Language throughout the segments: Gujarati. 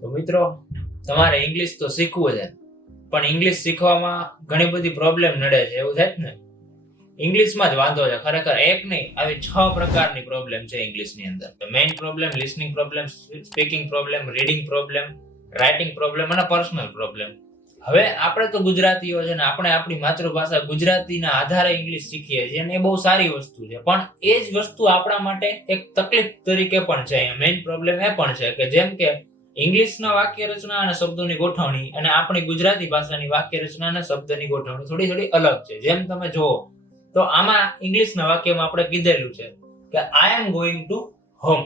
તો મિત્રો, તમારે ઇંગ્લિશ તો શીખવું છે. પણ ઇંગ્લિશ શીખવામાં ઘણી બધી પ્રોબ્લેમ નડે છે, એવું થાય ને? ઇંગ્લિશમાં જ વાંધો છે, ખરેખર એક નહીં, આવી છ પ્રકારની પ્રોબ્લેમ છે ઇંગ્લિશની અંદર. Main problem listening problem speaking problem reading problem writing problem અને પર્સનલ પ્રોબ્લેમ હવે આપણે તો ગુજરાતીઓ છે ને, આપણે આપણી માતૃભાષા ગુજરાતીના આધારે ઇંગ્લિશ શીખીએ છીએ અને એ બહુ સારી વસ્તુ છે. પણ એ જ વસ્તુ આપણા માટે એક તકલીફ તરીકે પણ છે. મેઇન પ્રોબ્લેમ એ પણ છે કે જેમ કે ઇંગ્લિશના વાક્ય રચના અને શબ્દોની ગોઠવણી અને આપણી ગુજરાતી ભાષાની વાક્ય રચના અને શબ્દની ગોઠવણી થોડી થોડી અલગ છે. જેમ તમે જુઓ, તો આમાં ઇંગ્લિશના વાક્યમાં આપણે કીધેલું છે કે I am going to home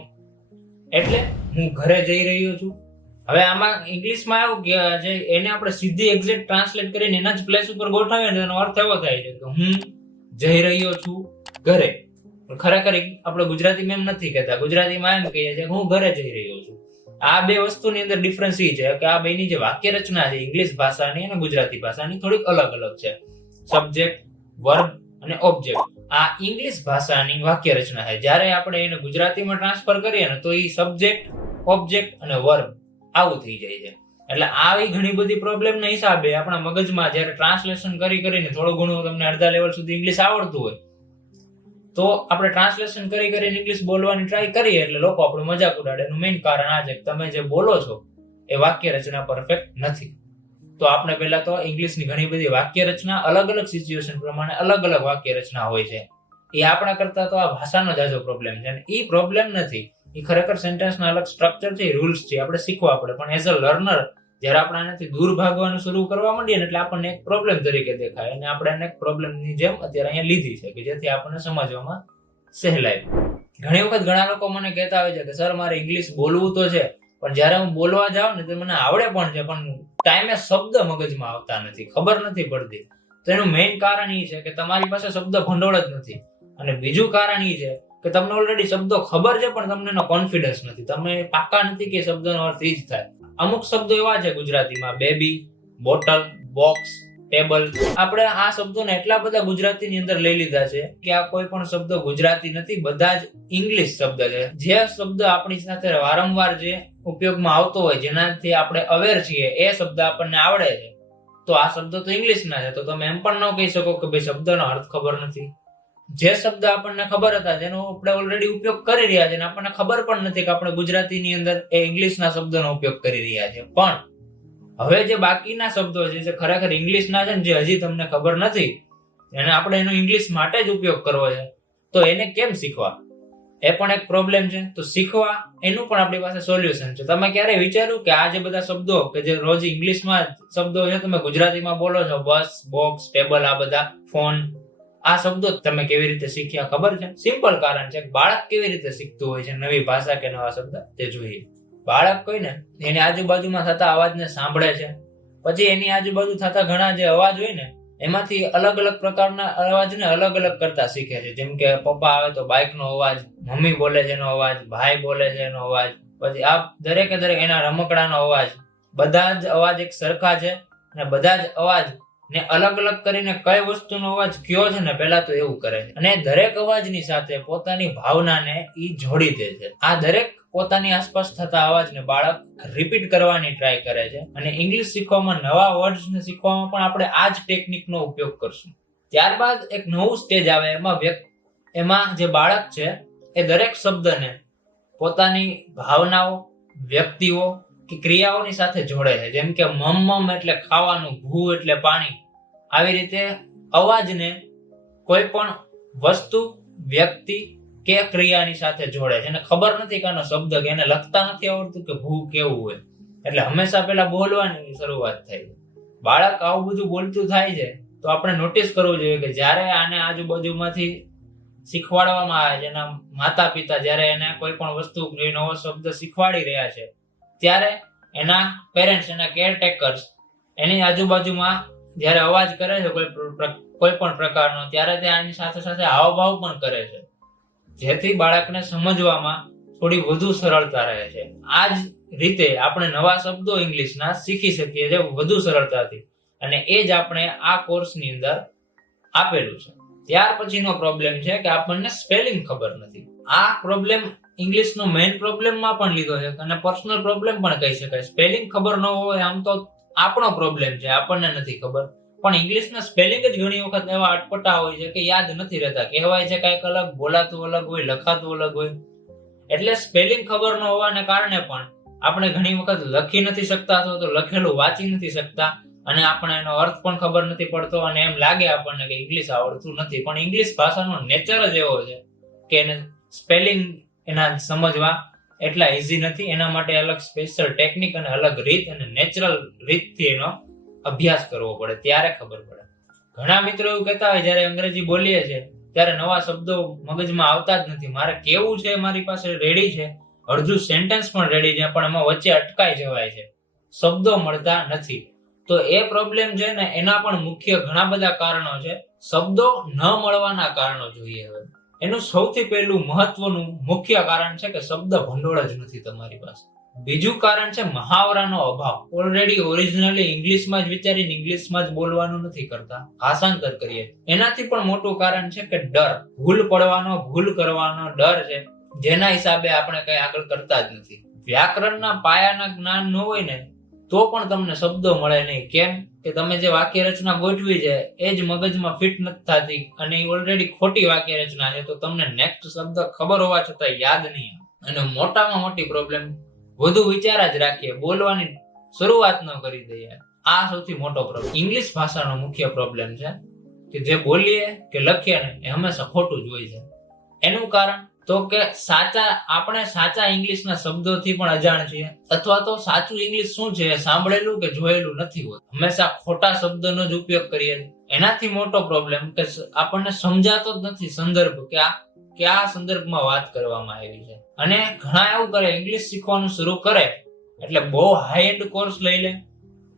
એટલે હું ઘરે જઈ રહ્યો છું. હવે આમાં ઇંગ્લિશમાં એવું કે જે એને આપણે સીધી એક્ઝેક્ટ ટ્રાન્સલેટ કરીને એના જ પ્લેસ ઉપર ગોઠવીએ ને એનો અર્થ એવો થાય છે કે હું જઈ રહ્યો છું ઘરે. ખરેખર આપણે ગુજરાતીમાં એમ નથી કહેતા. ગુજરાતીમાં એમ કહીએ છીએ કે હું ઘરે જઈ રહ્યો છું. આ બે વસ્તુની અંદર ડિફરન્સ એ છે કે આ બેની જે વાક્ય રચના છે, ઇંગ્લિશ ભાષાની અને ગુજરાતી ભાષાની, થોડીક અલગ અલગ છે. સબ્જેક્ટ વર્બ અને ઓબ્જેક્ટ આ ઇંગ્લિશ ભાષાની વાક્ય રચના છે. જ્યારે આપણે એને ગુજરાતીમાં ટ્રાન્સફર કરીએ ને તો એ સબ્જેક્ટ ઓબ્જેક્ટ અને વર્બ આવું થઈ જાય છે. એટલે આવી ઘણી બધી પ્રોબ્લેમ ના હિસાબે આપણા મગજમાં જ્યારે ટ્રાન્સલેશન કરી કરીને થોડું ઘણું તમને અડધા લેવલ સુધી ઇંગ્લિશ આવડતું હોય તો આપણે ટ્રાન્સલેશન કરી કરીને ઇંગ્લિશ બોલવાની ટ્રાય કરીએ એટલે લોકો આપણું મજાક ઉડાડે. એનું મેઇન કારણ આ છે તમે જે બોલો છો, એ વાક્ય રચના પરફેક્ટ નથી. તો આપણે પહેલા તો ઇંગ્લિશની ઘણી બધી વાક્ય રચના અલગ અલગ સિચ્યુએશન પ્રમાણે અલગ અલગ વાક્ય રચના હોય છે. એ આપણા કરતા તો આ ભાષાનો જ આજો પ્રોબ્લેમ છે. અને એ પ્રોબ્લેમ નથી. એ ખરેખર સેન્ટેન્સના અલગ સ્ટ્રક્ચર છે રૂલ્સ છે. આપણે શીખવા પડે. પણ એઝ અ લર્નર જ્યારે આપણે આનાથી દૂર ભાગવાનું શરૂ કરવા માંડીએ ને એટલે આપણને એક પ્રોબ્લેમ તરીકે દેખાય અને આપણે એને એક પ્રોબ્લેમની જેમ અત્યારે અહીંયા લીધી છે કે જેથી આપણને સમજવામાં સહેલાય ઘણી વખત ઘણા લોકો મને કહેતા હોય છે કે, સર, મારે ઇંગ્લિશ બોલવું તો છે, પણ જ્યારે હું બોલવા જાઉં ને તો મને આવડે પણ છે, પણ ટાઈમે શબ્દ મગજમાં આવતા નથી, ખબર નથી પડતી. તો એનું મેઇન કારણ એ છે કે તમારી પાસે શબ્દ ભંડોળ જ નથી. અને બીજું કારણ એ છે કે તમને ઓલરેડી શબ્દો ખબર છે, પણ તમને એનો કોન્ફિડન્સ નથી. તમે પાકા નથી કે શબ્દનો અર્થ એ જ થાય. અમુક શબ્દો એવા છે ગુજરાતીમાં બેબી બોટલ બોક્સ ટેબલ આપણે આ શબ્દોને એટલા બધા ગુજરાતીની અંદર લઈ લીધા છે કે આ કોઈ પણ શબ્દ ગુજરાતી નથી, બધા જ ઇંગ્લિશ શબ્દ છે. જે શબ્દ આપણી સાથે વારંવાર જે ઉપયોગમાં આવતો હોય, જેનાથી આપણે અવેર છીએ, એ શબ્દ આપણને આવડે છે. તો આ શબ્દ તો ઇંગ્લિશના છે. તો તમે એમ પણ ન કહી શકો કે ભાઈ શબ્દનો અર્થ ખબર નથી. જે શબ્દ આપણને ખબર હતા, જેનો આપણે ઓલરેડી ઉપયોગ કરી રહ્યા છે આપણને ખબર પણ નથી કે આપણે ગુજરાતીની અંદર એ ઇંગ્લિશના શબ્દનો ઉપયોગ કરી રહ્યા છે. પણ હવે જે બાકીના શબ્દો છે, જે ખરેખર ઇંગ્લિશના છે ને જે હજી તમને ખબર નથી, એને આપણે એનો ઇંગ્લિશ માટે જ ઉપયોગ કરવો છે, તો એને કેમ શીખવા? એ પણ એક પ્રોબ્લેમ છે. તો શીખવા એનું પણ આપણી પાસે સોલ્યુશન છે. તમે ક્યારે વિચાર્યું કે આ જે બધા શબ્દો કે જે રોજ ઇંગ્લિશમાં શબ્દો છે, તમે ગુજરાતીમાં બોલો છો બસ બોક્સ ટેબલ આ બધા ફોન આ શબ્દો તમે કેવી રીતે શીખ્યા ખબર છે? સિમ્પલ કારણ છે બાળક કેવી રીતે શીખતું હોય છે, નવી ભાષા કે નવા શબ્દ તે જોઈએ. બાળક કોઈ ને એની આજુબાજુમાં થતા અવાજને સાંભળે છે. પછી એની આજુબાજુ થતા ઘણા જે અવાજ હોય ને, એમાંથી અલગ અલગ પ્રકારના અવાજને અલગ અલગ કરતા શીખે છે. જેમ કે પપ્પા આવે તો બાઇકનો અવાજ, મમ્મી બોલે છે એનો અવાજ, ભાઈ બોલે છે એનો અવાજ, પછી આ દરેકે દરેક એના રમકડાનો અવાજ. બધા જ અવાજ એક સરખા છે અને બધા જ અવાજ ને અલગ અલગ કરીને કઈ વસ્તુનો અવાજ કયો છે ને પહેલા તો એવું કરે છે. અને દરેક અવાજની સાથે પોતાની ભાવનાને ઈ જોડી દે છે. આ દરેક પોતાની આસપાસ થતા અવાજને બાળક રિપીટ કરવાની ટ્રાય કરે છે. અને ઇંગ્લિશ શીખવામાં નવા વર્ડ્સને શીખવામાં પણ આપણે આ જ ટેકનિકનો ઉપયોગ કરશું. ત્યારબાદ એક નવું સ્ટેજ આવે, એમાં વ્યક્તિ એમાં જે બાળક છે, એ દરેક શબ્દને પોતાની ભાવનાઓ, વ્યક્તિઓ કે ક્રિયાઓની સાથે જોડે છે. જેમ કે મમ મમ એટલે ખાવાનું, ભૂ એટલે પાણી. આવી રીતે અવાજને કોઈ પણ વસ્તુ, વ્યક્તિ કે ક્રિયાની સાથે જોડે છે. એને ખબર નથી કે શબ્દ કે એને લખતા નથી આવડતું કે ભૂ કેવું હોય. એટલે હંમેશા પેલા બોલવાની શરૂઆત થાય છે. બાળક આવું બધું બોલતું થાય છે, તો આપણે નોટિસ કરવું જોઈએ કે જ્યારે આને આજુબાજુમાંથી શીખવાડવામાં આવે છે, એના માતા પિતા જ્યારે એને કોઈ પણ વસ્તુ નવો શબ્દ શીખવાડી રહ્યા છે ત્યારે એના પેરેન્ટ્સ એના કેરટેકર્સ એની આજુબાજુમાં જ્યારે અવાજ કરે છે, કોઈ કોઈ પણ પ્રકારનો, ત્યારે તે આની સાથે સાથે હાવભાવ પણ કરે છે. જેથી બાળકને સમજવામાં થોડી વધુ સરળતા રહે છે. આ જ રીતે આપણે નવા શબ્દો ઇંગ્લિશના શીખી શકીએ છીએ વધુ સરળતાથી. અને એ જ આપણે આ કોર્સની અંદર આપેલું છે. ત્યાર પછીનો પ્રોબ્લેમ છે કે આપણને સ્પેલિંગ ખબર નથી. આ પ્રોબ્લેમ ઇંગ્લિશનો મેઇન પ્રોબ્લેમમાં પણ લીધો છે અને પર્સનલ પ્રોબ્લેમ પણ કહી શકાય. સ્પેલિંગ ખબર ન હોય આમ તો આપણો પ્રોબ્લેમ છે, આપણને નથી ખબર. પણ ઇંગ્લિશના સ્પેલિંગ જ ઘણી વખત એવા અટપટા હોય છે કે યાદ નથી રહેતા. કહેવાય છે કાંઈક અલગ, બોલાતું અલગ હોય, લખાતું અલગ હોય. એટલે સ્પેલિંગ ખબર ન હોવાને કારણે પણ આપણે ઘણી વખત લખી નથી શકતા અથવા તો લખેલું વાંચી નથી શકતા. અને આપણે એનો અર્થ પણ ખબર નથી પડતો અને એમ લાગે આપણને કે ઇંગ્લિશ આવડતું નથી. પણ ઇંગ્લિશ ભાષાનો નેચર જ એવો છે કે એને સ્પેલિંગ એના સમજવા એટલા ઇઝી નથી. એના માટે અલગ સ્પેશિયલ ટેકનિક અને અલગ રીત અને નેચરલ રીતથી એનો અભ્યાસ કરવો પડે. ત્યારે ખબર પડે. ઘણા મિત્રો એવું કહેતા હોય, જ્યારે અંગ્રેજી બોલીએ છીએ, ત્યારે નવા શબ્દો મગજમાં આવતા જ નથી. મારે કેવું છે મારી પાસે રેડી છે? અડધું સેન્ટેન્સ પણ રેડી છે, પણ એમાં વચ્ચે અટકાઈ જવાય છે. શબ્દો મળતા નથી. તો એ પ્રોબ્લેમ છે ને, એના પણ મુખ્ય ઘણા બધા કારણો છે. શબ્દો ન મળવાના કારણો જોઈએ હવે. એનું સૌથી પહેલું મહત્વનું મુખ્ય કારણ છે કે શબ્દ ભંડોળ જ નથી તમારી પાસે. બીજું કારણ છે મહાવરાનો અભાવ. ઓલરેડી ઓરિજિનલી ઇંગ્લિશમાં જ વિચારીને ઇંગ્લિશમાં જ બોલવાનું નથી કરતા. ભાષાંતર કરીએ. એનાથી પણ મોટું કારણ છે કે ડર. ભૂલ પડવાનો, ભૂલ કરવાનો ડર છે. જેના હિસાબે આપણે કઈ આગળ કરતા જ નથી. વ્યાકરણના પાયાના જ્ઞાન ન હોય ને તો પણ તમને શબ્દો મળે નહીં. કેમ કે તમે જે વાક્ય રચના ગોઠવી છે, એ જ મગજમાં ફિટ નથી થતી અને એ ઓલરેડી ખોટી વાક્ય રચના છે, તો તમને નેક્સ્ટ શબ્દ ખબર હોવા છતાં યાદ નહીં. અને મોટામાં મોટી પ્રોબ્લેમ વધુ વિચાર જ રાખીએ, બોલવાની શરૂઆત ન કરી દઈએ. આ સૌથી મોટો પ્રોબ્લેમ ઇંગ્લિશ ભાષાનો મુખ્ય પ્રોબ્લેમ છે કે જે બોલીએ, કે લખીએ ને, એ હંમેશા ખોટું જ હોય છે. એનું કારણ તો કે સાચા, આપણે સાચા ઇંગ્લિશના શબ્દોથી પણ અજાણ છીએ. અથવા તો સાચું ઇંગ્લિશ શું છે સાંભળેલું કે જોયેલું નથી હોતું. હંમેશા ખોટા શબ્દનો જ ઉપયોગ કરીએ. એનાથી મોટો પ્રોબ્લેમ કે આપણને સમજાતો જ નથી સંદર્ભ કે આ કયા સંદર્ભમાં વાત કરવામાં આવી છે. અને ઘણા એવું કરે, ઇંગ્લિશ શીખવાનું શરૂ કરે, એટલે બહુ હાઈ એન્ડ કોર્સ લઈ લે.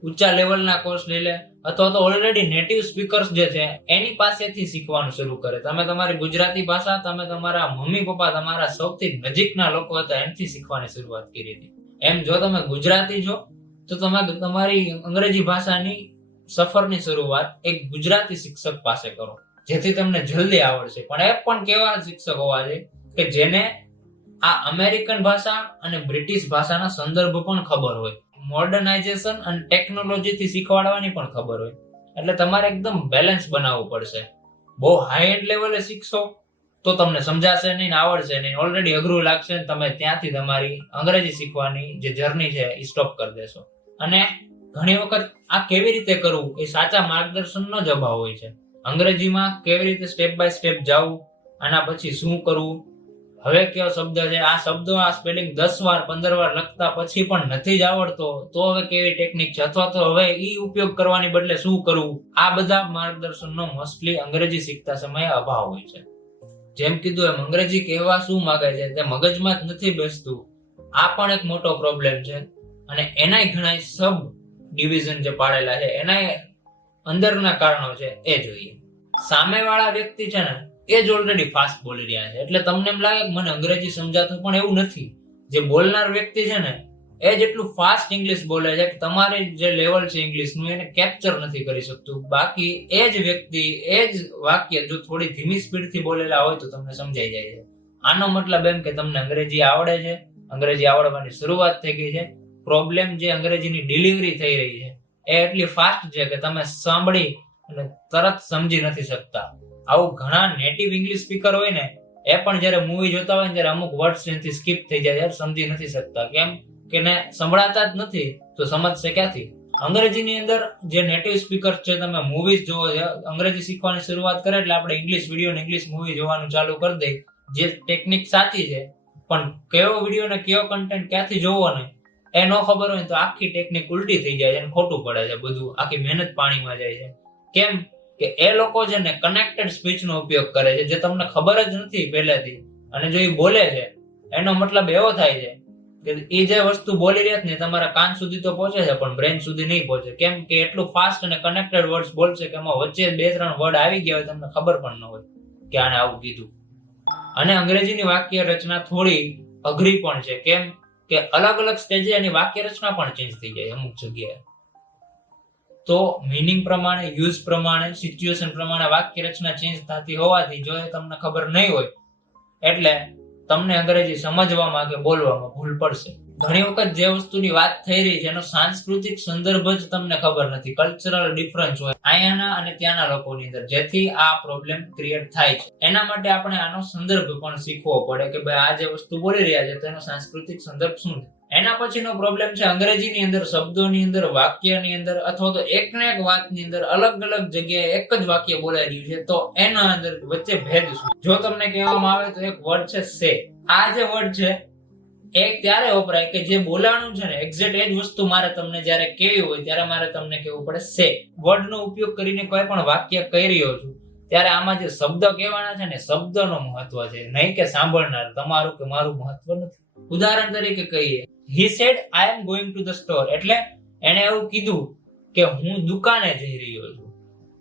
ઊંચા લેવલના કોર્સ લઈ લે, અથવા તો ઓલરેડી નેટિવ સ્પીકર્સ જે છે, એની પાસેથી શીખવાનું શરૂ કરે. તમે તમારી ગુજરાતી ભાષા, તમે તમારા મમ્મી પપ્પા તમારા સૌથી નજીકના લોકો હતા, એમથી શીખવાની શરૂઆત કરી હતી. એમ જો તમે ગુજરાતી છો, તો તમે તમારી અંગ્રેજી ભાષાની સફરની શરૂઆત એક ગુજરાતી શિક્ષક પાસે કરો, જેથી તમને જલ્દી આવડશે. પણ એ પણ કેવા શિક્ષક હોવા જોઈએ કે જેને આ અમેરિકન ભાષા અને બ્રિટિશ ભાષાના સંદર્ભ પણ ખબર હોય. મોડર્નાઇઝેશન અને ટેકનોલોજીથી શીખવાડવાની પણ ખબર હોય. એટલે તમારે એકદમ બેલેન્સ બનાવવું પડશે. બહુ હાઈ એન્ડ લેવલે શીખશો તો તમને સમજાશે નહીં ને આવડશે નહીં. ઓલરેડી અઘરું લાગશે તમે ત્યાંથી તમારી અંગ્રેજી શીખવાની જે જર્ની છે એ સ્ટોપ કરી દેશો. અને ઘણી વખત આ કેવી રીતે કરવું એ સાચા માર્ગદર્શનનો જ અભાવ હોય છે. અંગ્રેજીમાં કેવી રીતે સ્ટેપ બાય સ્ટેપ જવું, આના પછી શું કરવું હવે કયો શબ્દ છે? આ શબ્દો આ સ્પેલિંગ દસ વાર, પંદર વાર લખતા પછી પણ નથી જ આવડતો. તો હવે કેવી ટેકનિક છે? અથવા તો હવે ઈ ઉપયોગ કરવાની બદલે શું કરવું? આ બધા માર્ગદર્શનનો મોસ્ટલી અંગ્રેજી શીખતા સમયે અભાવ હોય છે. જેમ કીધું એમ, અંગ્રેજી કહેવા શું માંગે છે? તે મગજમાં જ નથી બેસતું. આ પણ એક મોટો પ્રોબ્લેમ છે. અને એનાય ઘણા સબ ડિવિઝન જે પાડેલા છે, એનાય અંદરના કારણો છે એ જોઈએ. સામેવાળા વ્યક્તિ છે ને એ જ ઓલરેડી ફાસ્ટ બોલી રહ્યા છે. એટલે તમને એમ લાગે કે મને અંગ્રેજી સમજાતું પણ એવું નથી. જે બોલનાર વ્યક્તિ છે ને, એ જેટલું ફાસ્ટ ઇંગ્લિશ બોલે છે કે તમારે જે લેવલ છે ઇંગ્લિશનું એને કેપ્ચર નથી કરી શકતું. બાકી એ જ વ્યક્તિ, એ જ વાક્ય જો થોડી ધીમી સ્પીડથી બોલેલા હોય તો તમને સમજાઈ જાય છે. આનો મતલબ એમ કે તમને અંગ્રેજી આવડે છે. અંગ્રેજી આવડવાની શરૂઆત થઈ ગઈ છે. પ્રોબ્લેમ જે અંગ્રેજીની ડિલિવરી થઈ રહી છે, એ એટલી ફાસ્ટ છે કે તમે સાંભળી અને તરત સમજી નથી શકતા. આવું ઘણા નેટિવ ઇંગ્લિશ સ્પીકર હોય ને, એ પણ જ્યારે મૂવી જોતા હોય ને ત્યારે અમુક વર્ડ્સ એનાથી સ્કીપ થઈ જાય, યાર સમજી નથી શકતા. કેમ કે ને સંભળાતા જ નથી, તો સમજશે ક્યાંથી? અંગ્રેજીની અંદર જે નેટિવ સ્પીકર છે, તમે મૂવીઝ જોવો છે અંગ્રેજી શીખવાની શરૂઆત કરે એટલે આપણે ઇંગ્લિશ વીડિયો ને ઇંગ્લિશ મૂવી જોવાનું ચાલુ કરી દઈએ જે ટેકનિક સાચી છે, પણ કયો વીડિયો ને કયો કન્ટેન્ટ ક્યાંથી જોવો ને, એ ન ખબર હોય તો આખી ટેકનિક ઉલટી થઈ જાય છે અને ખોટું પડે છે બધું. આખી મહેનત પાણીમાં જાય છે. કેમ? કે એ લોકો છે ને કનેક્ટેડ સ્પીચ નો ઉપયોગ કરે છે, જે તમને ખબર જ નથી પહેલેથી. અને જો એ બોલે છે, એનો મતલબ એવો થાય છે કે એ જે વસ્તુ બોલી રહ્યા ને તમારા કાન સુધી તો પહોંચે છે, પણ બ્રેન સુધી નહીં પહોંચે. કેમ કે એટલું ફાસ્ટ અને કનેક્ટેડ વર્ડ્સ બોલશે કે એમાં વચ્ચે બે ત્રણ વર્ડ આવી ગયા હોય, તમને ખબર પણ ન હોય કે આને આવું કીધું. અને અંગ્રેજીની વાક્ય રચના થોડી અઘરી પણ છે. કેમ કે અલગ અલગ સ્ટેજે એની વાક્ય રચના પણ ચેન્જ થઈ જાય અમુક જગ્યાએ. તો મિનિંગ પ્રમાણે યુઝ પ્રમાણે સિચ્યુએશન પ્રમાણે વાક્ય રચના ચેન્જ થતી હોવાથી, જો એ તમને ખબર નહીં હોય, એટલે તમને અંગ્રેજી સમજવામાં કે બોલવામાં ભૂલ પડશે. ઘણી વખત જે વસ્તુની વાત થઈ રહી છે, એનો સાંસ્કૃતિક સંદર્ભ જ તમને ખબર નથી. કલ્ચરલ ડિફરન્સ હોય. અહીંયાના અને ત્યાંના લોકોની અંદર. જેથી આ પ્રોબ્લેમ ક્રિએટ થાય છે. એના માટે આપણે આનો સંદર્ભ પણ શીખવો પડે કે ભાઈ આ જે વસ્તુ બોલી રહ્યા છે, તો સાંસ્કૃતિક સંદર્ભ શું છે? એના પછીનો પ્રોબ્લેમ છે અંગ્રેજીની અંદર, શબ્દોની અંદર, વાક્યની અંદર અથવા તો એક ને એક વાતની અંદર અલગ અલગ જગ્યાએ એક જ વાક્ય બોલાઈ રહ્યું છે, તો એના અંદર વચ્ચે ભેદ શું? જો તમને કહેવામાં આવે તો એક વર્ડ છે સે. આ જે વર્ડ છે એ ત્યારે વપરાય કે જે બોલાણું છે ને એક્ઝેક્ટ એ જ વસ્તુ મારે તમને જ્યારે કેવી હોય, ત્યારે મારે તમને કહેવું પડે સે વર્ડનો ઉપયોગ કરીને કોઈ પણ વાક્ય કહી રહ્યો છું, ત્યારે આમાં જે શબ્દ કહેવાના છે ને, શબ્દનો મહત્વ છે. નહીં કે સાંભળનાર, તમારું કે મારું મહત્વ નથી. ઉદાહરણ તરીકે કહીએ he said I am going to the store એટલે એને એવું કીધું કે હું દુકાને જઈ રહ્યો છું.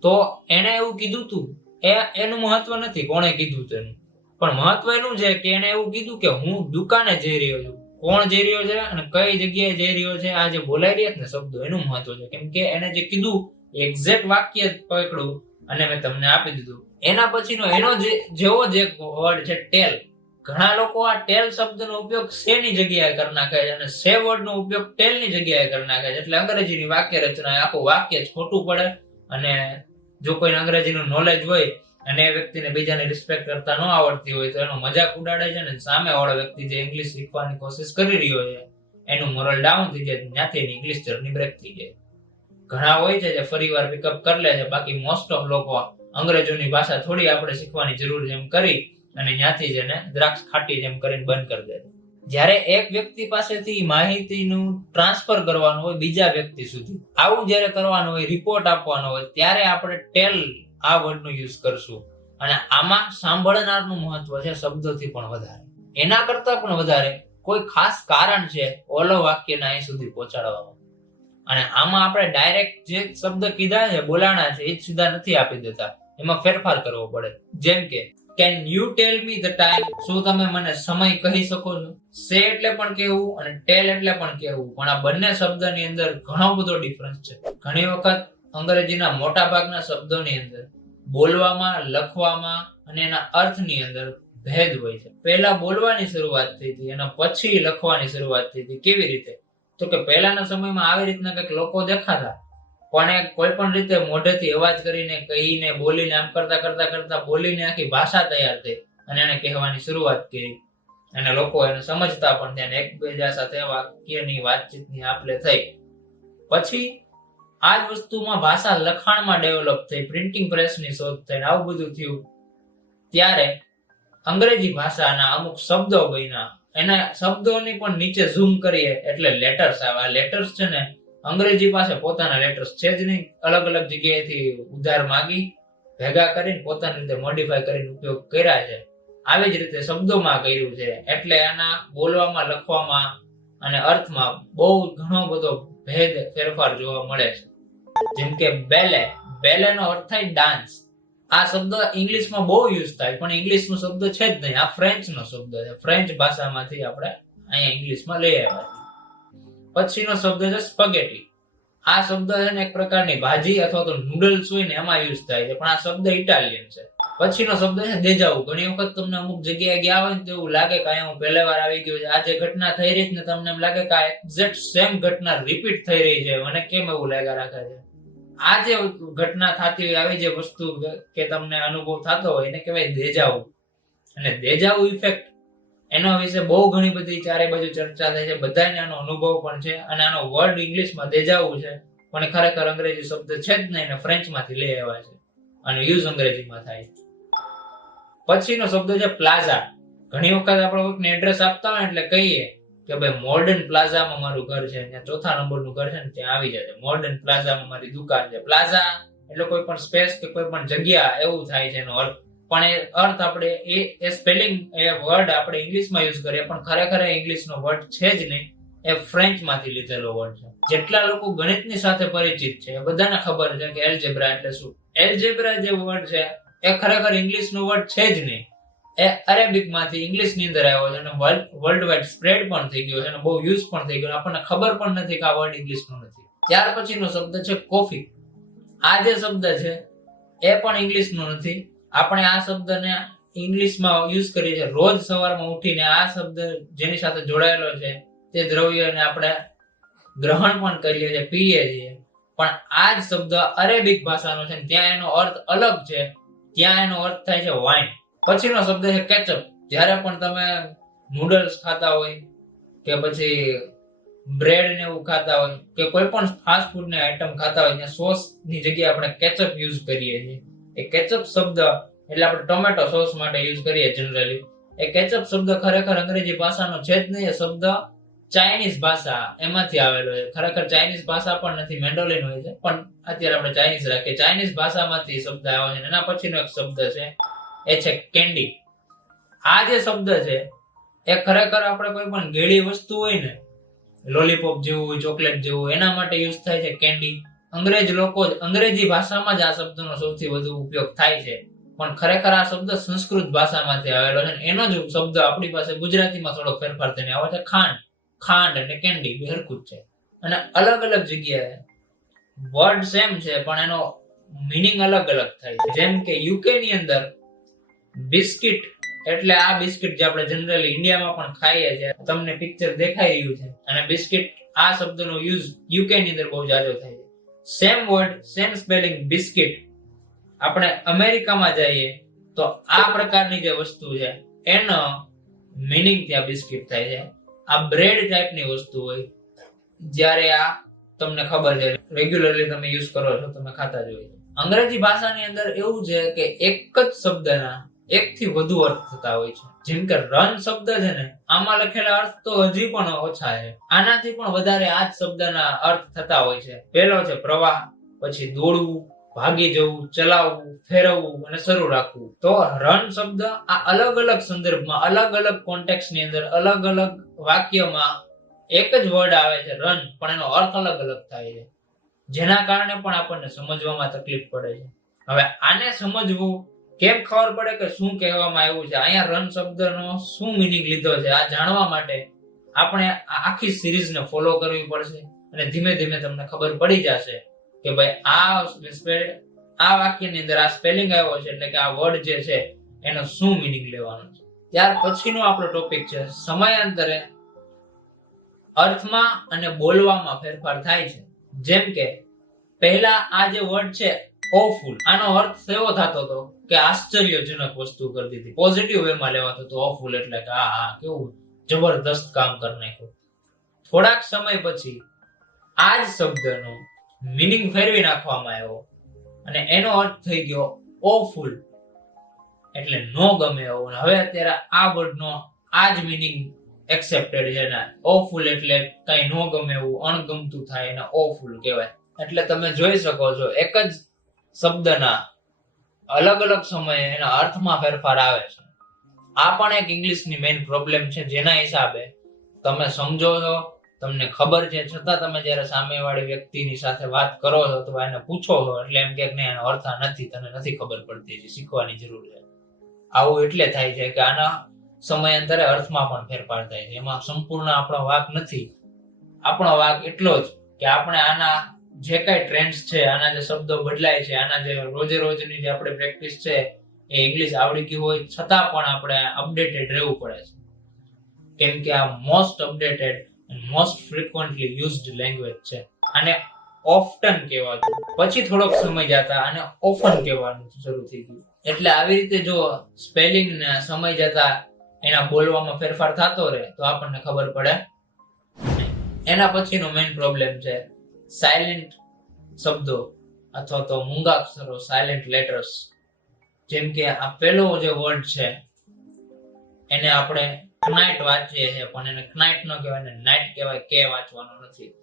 તો એને એવું કીધું તું, એ, એનું મહત્વ નથી કોણે કીધું તેનું. પણ મહત્વ એનું છે કે એને એવું કીધું કે હું દુકાને જઈ રહ્યો છું. કોણ જઈ રહ્યો છે અને કઈ જગ્યાએ જઈ રહ્યો છે, આ જે બોલાઈ રહ્યા ને શબ્દો, એનું મહત્વ છે. કેમ કે એને જે કીધું એક્ઝેક્ટ વાક્ય પકડ્યું અને મેં તમને આપી દીધું. એના પછીનો એનો જે, જેવો જે વર્ડ છે ટેલ ઘણા લોકો આ ટેલ શબ્દનો ઉપયોગ સેની જગ્યાએ કરી નાખે છે અને સે વર્ડનો ઉપયોગ ટેલની જગ્યાએ કરી નાખે છે. એટલે અંગ્રેજીની વાક્ય રચના આખું વાક્ય ખોટું પડે અને જો કોઈને અંગ્રેજીનું નોલેજ હોય અને એ વ્યક્તિને બીજાને રિસ્પેક્ટ કરતા ન આવડતી હોય તો એનો મજાક ઉડાડે છે ને સામે વાળો વ્યક્તિ જે ઇંગ્લિશ શીખવાની કોશિશ કરી રહ્યો છે, એનું મોરલ ડાઉન થઈ જાય, ત્યાંથી એની ઇંગ્લિશ જર્ની બ્રેક થઈ જાય. ઘણા હોય છે જે ફરીવાર પિકઅપ કરી લે છે, બાકી મોસ્ટ ઓફ લોકો અંગ્રેજોની ભાષા થોડી આપણે શીખવાની જરૂર એમ કરી અને ત્યાંથી જ એને દ્રાક્ષ ખાટી જેમ કરીને બંધ કરી દે જ્યારે એક વ્યક્તિ પાસેથી માહિતીનું ટ્રાન્સફર કરવાનું હોય બીજા વ્યક્તિ સુધી, આવું જ્યારે કરવાનું હોય રિપોર્ટ આપવાનો હોય, ત્યારે આપણે ટેલ આ વર્ડનો યુઝ કરશું. અને આમાં સાંભળનારનું મહત્વ છે શબ્દોથી પણ વધારે. એના કરતા પણ વધારે કોઈ ખાસ કારણ છે ઓલો વાક્યને અહીં સુધી પહોંચાડવાનું અને આમાં આપણે ડાયરેક્ટ જે શબ્દ કીધા છે, બોલાણા છે, એ જ સીધા નથી આપી દેતા. એમાં ફેરફાર કરવો પડે. જેમ કે can you tell me the time શું તમે મને સમય કહી શકો છો? સે એટલે પણ કેવું અને ટેલ એટલે પણ કહેવું. પણ આ બંને શબ્દની અંદર ઘણો બધો ડિફરન્સ છે. ઘણી વખત અંગ્રેજીના મોટા ભાગના શબ્દોની અંદર બોલવામાં, લખવામાં અને એના અર્થની અંદર ભેદ હોય છે. પહેલા બોલવાની શરૂઆત થઈ હતી અને પછી લખવાની શરૂઆત થઈ હતી. કેવી રીતે? તો કે પહેલાના સમયમાં આવી રીતના કંઈક લોકો દેખાતા, પણ એ કોઈ પણ રીતે મોઢેથી અવાજ કરીને કહીને, બોલીને, આમ કરતા કરતા કરતા બોલીને આખી ભાષા તૈયાર થઈ અને એને કહેવાની શરૂઆત કરી. અને લોકો એને સમજતા પણ ત્યાં એકબીજા સાથે વાક્યની વાતચીતની આપલે થઈ. પછી આ જ વસ્તુમાં ભાષા લખાણમાં ડેવલપ થઈ પ્રિન્ટિંગ પ્રેસની શોધ થઈ આવું બધું થયું. ત્યારે અંગ્રેજી ભાષાના અમુક શબ્દો બન્યા. એના શબ્દોની પણ નીચે ઝૂમ કરીએ એટલે લેટર્સ આવે. લેટર્સ છે ને, અંગ્રેજી પાસે પોતાના લેટર્સ છે જ નહીં. અલગ અલગ જગ્યાએથી ઉધાર માગી, ભેગા કરીને પોતાની રીતે મોડિફાય કરીને ઉપયોગ કર્યા છે. આવી જ રીતે શબ્દોમાં કર્યું છે. એટલે એના બોલવામાં, લખવામાં અને અર્થમાં બહુ ઘણો બધો ભેદ ફેરફાર જોવા મળે છે. જેમ કે બેલે નો અર્થ થાય ડાન્સ આ શબ્દ ઇંગ્લિશમાં બહુ યુઝ થાય, પણ ઇંગ્લિશનો શબ્દ છે જ નહીં. આ ફ્રેન્ચ નો શબ્દ છે. ફ્રેન્ચ ભાષામાંથી આપણે અહીંયા ઇંગ્લિશમાં લઈ આવ્યા પછીનો શબ્દ છે સ્પગેટી આ શબ્દ છે ને એક પ્રકારની ભાજી અથવા તો નૂડલ્સ હોય ને એમાં યુઝ થાય છે. પણ આ શબ્દ ઇટાલિયન છે. પછીનો શબ્દ છે દેજાવું ઘણી વખત તમને અમુક જગ્યાએ ગયા હોય ને તો લાગે કે અહીંયા હું પહેલી વાર આવી ગયો છે. આ જે ઘટના થઈ રહી છે ને, તમને એમ લાગે કે આ એક્ઝેક્ટ સેમ ઘટના રિપીટ થઈ રહી છે. મને કેમ એવું લાગ્યા રાખે છે? આ જે ઘટના થતી હોય, આવી જે વસ્તુ કે તમને અનુભવ થતો હોય, એને કહેવાય દેજાવું અને દેજાવું ઇફેક્ટ એના વિશે બહુ ઘણી બધી ચારે બાજુ ચર્ચા થાય છે. બધાને આનો અનુભવ પણ છે અને આનો વર્ડ ઇંગ્લિશમાં દેજાવું છે. પણ ખરેખર અંગ્રેજી શબ્દ છે જ નહીં અને ફ્રેન્ચમાંથી લઈ આવ્યા છે અને યુઝ અંગ્રેજીમાં થાય પછીનો શબ્દ છે પ્લાઝા. ઘણી વખત આપણે કોઈકને એડ્રેસ આપતા હોય એટલે કહીએ કે ભાઈ મોર્ડન પ્લાઝામાં મારું ઘર છે, ત્યાં ચોથા નંબરનું ઘર છે ને ત્યાં આવી જાય મોર્ડન પ્લાઝામાં મારી દુકાન છે. પ્લાઝા એટલે કોઈ પણ સ્પેસ કે કોઈ પણ જગ્યા, એવું થાય છે એનો અર્થ. પણ એ અર્થ આપણે એ એ સ્પેલિંગ એ વર્ડ આપણે ઇંગ્લિશમાં યુઝ કરીએ, પણ ખરેખર એ ઇંગ્લિશનો વર્ડ છે જ નહીં. એ ફ્રેન્ચમાંથી લીધેલો વર્ડ છે. જેટલા લોકો ગણિતની સાથે પરિચિત છે બધાને ખબર છે કે એલજેબ્રા એટલે શું? એલજેબ્રા જે વર્ડ છે એ ખરેખર ઇંગ્લિશનો વર્ડ છે જ નહીં. એ અરેબિકમાંથી ઇંગ્લિશની અંદર આવ્યો છે અને વર્લ્ડ વાઇડ સ્પ્રેડ પણ થઈ ગયો છે અને બહુ યુઝ પણ થઈ ગયો આપણને ખબર પણ નથી કે આ વર્ડ ઇંગ્લિશ નો નથી. ત્યાર પછીનો શબ્દ છે કોફી આ જે શબ્દ છે, એ પણ ઇંગ્લિશ નો નથી. આપણે આ શબ્દને ઇંગ્લિશમાં યુઝ કરીએ છીએ. રોજ સવારમાં ઉઠીને આ શબ્દ જેની સાથે જોડાયેલો છે, તે દ્રવ્યને આપણે ગ્રહણ પણ કરીએ છીએ, પીએ છીએ. પણ આ જ શબ્દ અરેબિક ભાષાનો છે ત્યાં એનો અર્થ અલગ છે. ત્યાં એનો અર્થ થાય છે વાઇન પછીનો શબ્દ છે કેચઅપ જ્યારે પણ તમે નૂડલ્સ ખાતા હોય કે પછી બ્રેડ ને એવું ખાતા હોય કે કોઈ પણ ફાસ્ટ ફૂડ ને આઈટમ ખાતા હોય ત્યાં સોસની જગ્યાએ આપણે કેચઅપ યુઝ કરીએ છીએ. એ કેચઅપ શબ્દ એટલે આપણે ટોમેટો સોસ માટે યુઝ કરીએ જનરલી એ કેચઅપ શબ્દ ખરેખર અંગ્રેજી ભાષાનો છે જ નહીં, એ શબ્દ ચાઇનીઝ ભાષા એમાંથી આવેલો છે. ખરેખર ચાઇનીઝ ભાષા પણ નથી મેન્ડોલિન હોય છે. પણ અત્યારે આપણે ચાઇનીઝ રાખીએ. ચાઇનીઝ ભાષામાંથી શબ્દ આવ્યો છે એના પછીનો એક શબ્દ છે, એ છે કેન્ડી આ જે શબ્દ છે, એ ખરેખર આપણે કોઈ પણ ગેળી વસ્તુ હોય ને લોલીપોપ જેવું ચોકલેટ જેવું એના માટે યુઝ થાય છે કેન્ડી અંગ્રેજ લોકો જ- અંગ્રેજી ભાષામાં જ આ શબ્દનો સૌથી વધુ ઉપયોગ થાય છે. પણ ખરેખર આ શબ્દ સંસ્કૃત ભાષામાંથી આવેલો છે એનો જ શબ્દ આપણી પાસે ગુજરાતીમાં થોડો ફેરફાર થઈને આવે છે. ખાંડ. ખાંડ અને કેન્ડી બે હરખું જ છે. અને અલગ અલગ જગ્યાએ વર્ડ સેમ છે, પણ એનો મિનિંગ અલગ અલગ થાય છે. જેમ કે યુકે ની અંદર બિસ્કિટ, એટલે આ બિસ્કિટ જે આપણે જનરલી ઇન્ડિયામાં પણ ખાઈએ છીએ, તમને પિક્ચર દેખાઈ રહ્યું છે. અને બિસ્કિટ આ શબ્દનો યુઝ યુકે ની અંદર બહુ જાજો થાય છે. Same word same spelling biscuit. આપણે અમેરિકામાં જઈએ, તો આ પ્રકારની જે વસ્તુ છે, એનો મિનિંગ ત્યાં બિસ્કિટ થાય છે. આ બ્રેડ ટાઈપની વસ્તુ હોય, જ્યારે આ તમને ખબર છે રેગ્યુલરલી તમે યુઝ કરો છો, તમે ખાતા જ હોય. અંગ્રેજી ભાષાની અંદર એવું છે કે એક જ શબ્દના એક થી વધુ અર્થ થતા હોય છે. જેમ કે રન શબ્દ છે ને, આમાં લખેલા અર્થ તો હજી પણ ઓછા છે. આનાથી પણ વધારે આ જ શબ્દના અર્થ થતા હોય છે. પહેલો છે પ્રવાહ, પછી દોડવું ભાગી જવું, ચલાવવું, ફેરવવું અને શરૂ રાખવું. તો રન શબ્દ આ અલગ અલગ સંદર્ભમાં, અલગ અલગ કોન્ટેક્સની અંદર, અલગ અલગ વાક્યમાં એક જ વર્ડ આવે છે રન પણ એનો અર્થ અલગ અલગ થાય છે. જેના કારણે પણ આપણને સમજવામાં તકલીફ પડે છે. હવે આને સમજવું કેમ ખબર પડે કે શું કહેવામાં આવ્યું છે? અહીંયા રન શબ્દનો શું મિનિંગ લીધો છે? આ જાણવા માટે આપણે આખી સિરીઝને ફોલો કરવી પડશે અને ધીમે ધીમે તમને ખબર પડી જશે. કે ભાઈ આ આ વાક્યની અંદર આ સ્પેલિંગ આવ્યો છે એટલે કે આ વર્ડ જે છે, એનો શું મિનિંગ લેવાનો છે? ત્યાર પછીનો આપણો ટોપિક છે, સમયાંતરે અર્થમાં અને બોલવામાં ફેરફાર થાય છે. જેમ કે, પહેલા આ જે વર્ડ છે ઓફુલ આનો અર્થ એવો થતો હતો? કે આશ્ચર્યજનક વસ્તુ કરી દીધી. પોઝિટિવ વેમાં લેવાતો હતો ઓફુલ એટલે કે આ હા કેવું જબરદસ્ત કામ કરી નાખ્યું. થોડાક સમય પછી આ જ શબ્દનો મિનિંગ ફેરવી નાખવામાં આવ્યો. અને એનો અર્થ થઈ ગયો ઓફુલ એટલે નો ગમે એવો. હવે અત્યારે આ વર્ડનો આ જ મિનિંગ એક્સેપ્ટેડ છે ને ઓફુલ એટલે કઈ નો ગમે એવું, અણગમતું થાય એને ઓફુલ કહેવાય. એટલે તમે જોઈ શકો છો, એક જ શબ્દના અલગ અલગ સમયે એના અર્થમાં ફેરફાર આવે છે. આ પણ એક ઇંગ્લિશની મેઇન પ્રોબ્લેમ છે. જેના હિસાબે તમે સમજો છો તમને ખબર છે, છતાં તમે જ્યારે સામેવાળી વ્યક્તિની સાથે વાત કરો છો અથવા એને પૂછો છો, એટલે એમ કે નહીં, એનો અર્થ નથી, તને નથી ખબર પડતી હજી, શીખવાની જરૂર છે. આવું એટલે થાય છે કે આના સમયાંતરે અર્થમાં પણ ફેરફાર થાય છે. એમાં સંપૂર્ણ આપણો વાક નથી. આપણો વાક એટલો જ કે આપણે આના જે કાંઈ ટ્રેન્ડ્સ છે, આના જે શબ્દો બદલાય છે, આના જે રોજે રોજની જે આપણે પ્રેક્ટિસ છે, એ ઇંગ્લિશ આવડી ગયું હોય, છતાં પણ આપણે અપડેટેડ રહેવું પડે છે. કેમ કે આ most updated most frequently used language છે. અને ઓફટન કહેવાતું. પછી થોડોક સમય જતા અને ઓફન કહેવાનું શરૂ થઈ ગયું. એટલે આવી રીતે જો સ્પેલિંગ સમય જતા એના બોલવામાં ફેરફાર થતો રહે, તો આપણને ખબર પડે. એના પછીનો મેઇન પ્રોબ્લેમ છે સાયલેન્ટ શબ્દો અથવા તો મૂંગાક્ષરો સાયલેન્ટ લેટર્સ જેમ કે આ પેલો જે વર્ડ છે, એને આપણે કનાઇટ વાંચીએ છીએ પણ એને કનાઇટ ન કહેવાય નાઇટ કહેવાય કે વાંચવાનો નથી.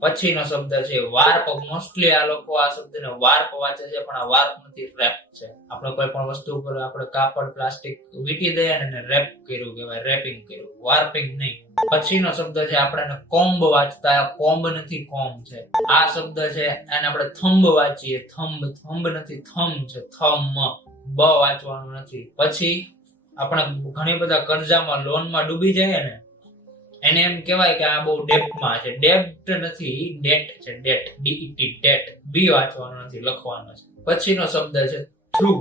પછીનો શબ્દ છે, વાર્પ. મોસ્ટલી આ લોકો આ શબ્દને વાર્પ વાંચે છે, પણ આ વાર્પ નથી, રેપ છે. આપણે કોઈ પણ વસ્તુ ઉપર આપણે કાપડ, પ્લાસ્ટિક વીટી દઈએ અને રેપ કર્યું કહેવાય, રેપિંગ કર્યું. વાર્પિંગ નહીં. પછીનો શબ્દ છે, આપણે એને કોમ્બ વાંચતા કોમ્બ નથી કોમ છે. આ શબ્દ છે, એને આપણે થંબ વાંચીએ. થંબ થંબ નથી થમ છે, થમ. બ વાંચવાનું નથી. પછી આપણે ઘણી બધા કરજામાં લોનમાં ડૂબી જઈએ ને, એને એમ કહેવાય કે આ બહુ ડેપ્થમાં છે. ડેપ્ટ નથી ડેટ છે ડેટ ડીઈટી ડેટ બી વાંચવાનો નથી, લખવાનો છે. પછીનો શબ્દ છે થ્રુ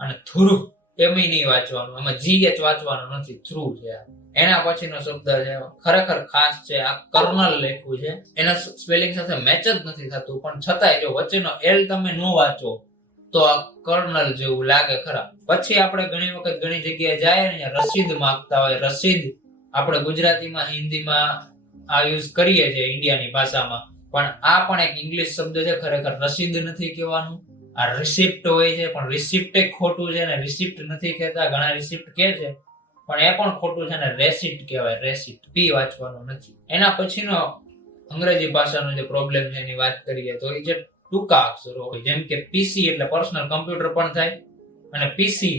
અને થ્રુ એમ નહીં વાંચવાનું. એમાં જી એચ વાંચવાનો નથી થ્રુ છે એના પછીનો શબ્દ છે, ખરેખર ખાસ છે, આ કર્નલ લખ્યું છે. એના સ્પેલિંગ સાથે મેચ જ નથી થતું, પણ છતાંય જો વચ્ચેનો એલ તમે ન વાંચો તો આ કર્નલ જેવું લાગે ખરા. પછી આપણે ઘણી વખત ઘણી જગ્યાએ જાય ને રસીદ માંગતા હોય. રસીદ આપણે ગુજરાતીમાં, હિન્દીમાં આ યુઝ કરીએ છીએ ઇન્ડિયાની ભાષામાં. પણ આ પણ એક ઇંગ્લિશ શબ્દ છે, ખરેખર રસીદ નથી કહેવાનું. આ રિસિપ્ટ હોય છે, પણ રિસિપ્ટ ખોટું છે ને રિસિપ્ટ નથી કહેતા. ઘણા રિસિપ્ટ કહે છે, પણ એ પણ ખોટું છે ને રેસિપ્ટ કહેવાય. રેસિપ્ટ પી વાંચવાનું નથી. એના પછીનો અંગ્રેજી ભાષાનો જે પ્રોબ્લેમ છે એની વાત કરીએ તો એ જે ટૂંકા અક્ષરો હોય. જેમ કે પીસી એટલે પર્સનલ કમ્પ્યુટર પણ થાય અને પીસી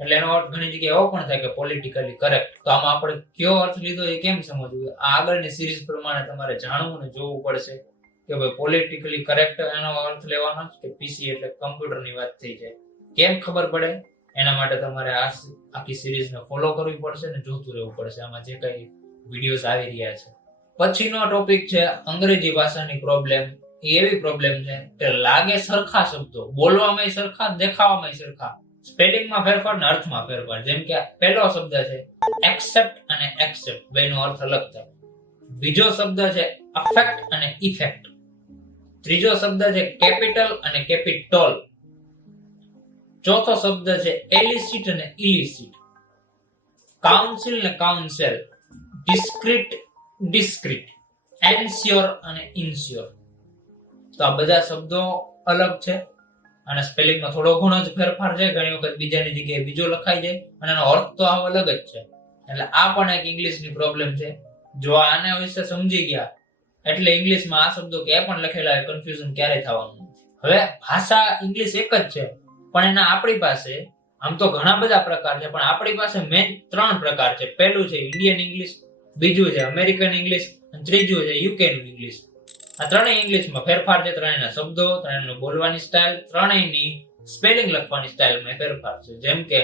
એટલે એનો અર્થ ઘણી જગ્યાએ એવો પણ થાય કે પોલિટિકલી કરેક્ટ તો આમાં આપણે કયો અર્થ લીધો એ કેમ સમજવું? આ આગળની સિરીઝ પ્રમાણે તમારે જાણવું અને જોવું પડશે કે ભાઈ પોલિટિકલી કરેક્ટ એનો અર્થ લેવાનો કે પીસી એટલે કમ્પ્યુટરની વાત થઈ જાય. કેમ ખબર પડે? એના માટે તમારે આ આખી સિરીઝને ફોલો કરવી પડશે ને જોતું રહેવું પડશે. આમાં જે કઈ વિડીયોઝ આવી રહ્યા છે. પછીનો ટોપિક છે અંગ્રેજી ભાષાની પ્રોબ્લેમ એવી પ્રોબ્લેમ છે કે લાગે સરખા શબ્દો બોલવામાં સરખા દેખાવામાં સરખા. સ્પેલિંગમાં ફેરફાર ને અર્થમાં ફેરફાર. જેમ કે પહેલો શબ્દ છે એક્સેપ્ટ અને એક્સેપ્ટ બેનો અર્થ અલગ થાય બીજો શબ્દ છે અફેક્ટ અને ઇફેક્ટ ત્રીજો શબ્દ છે કેપિટલ અને કેપિટોલ ચોથો શબ્દ છે એલિસિટ અને ઇલિસિટ કાઉન્સિલ ને કાઉન્સેલ ડિસ્ક્રિટ ડિસ્ક્રિટ એન્સ્યોર અને ઇન્સ્યોર તો આ બધા શબ્દો અલગ છે અને સ્પેલિંગમાં થોડો ઘણો જ ફેરફાર છે. ઘણી વખત બીજાની જગ્યાએ બીજો લખાઈ જાય અને એનો અર્થ તો આવો અલગ જ છે. એટલે આ પણ એક ઇંગ્લિશની પ્રોબ્લેમ છે. જો આના વિશે સમજી ગયા, એટલે ઇંગ્લિશમાં આ શબ્દો કે પણ લખેલા હોય કન્ફ્યુઝન ક્યારેય થવાનું હવે ભાષા ઇંગ્લિશ એક જ છે, પણ એના આપણી પાસે આમ તો ઘણા બધા પ્રકાર છે, પણ આપણી પાસે મેઇન ત્રણ પ્રકાર છે. પહેલું છે ઇન્ડિયન ઇંગ્લિશ બીજું છે અમેરિકન ઇંગ્લિશ અને ત્રીજું છે યુકેનું ઇંગ્લિશ આ ત્રણેય ઇંગ્લિશમાં ફેરફાર છે, ત્રણેયના શબ્દો, ત્રણેયનો બોલવાની સ્ટાઇલ ત્રણેયની સ્પેલિંગ લખવાની સ્ટાઇલમાં ફેરફાર છે. જેમ કે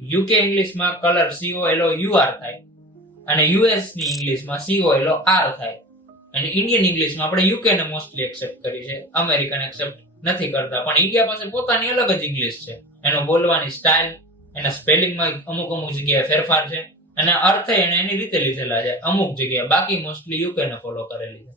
યુકે ઇંગ્લિશમાં colour C O L O U R થાય અને યુએસની ઇંગ્લિશમાં સીઓ એલો આર થાય. અને ઇન્ડિયન ઇંગ્લિશમાં આપણે યુકે ને મોસ્ટલી એક્સેપ્ટ કરી છે. અમેરિકન એક્સેપ્ટ નથી કરતા, પણ ઇન્ડિયા પાસે પોતાની અલગ જ ઇંગ્લિશ છે. એનો બોલવાની સ્ટાઇલ એના સ્પેલિંગમાં અમુક અમુક જગ્યાએ ફેરફાર છે. અને અર્થે એને એની રીતે લીધેલા છે. અમુક જગ્યાએ, બાકી મોસ્ટલી યુકે ને ફોલો કરેલી છે.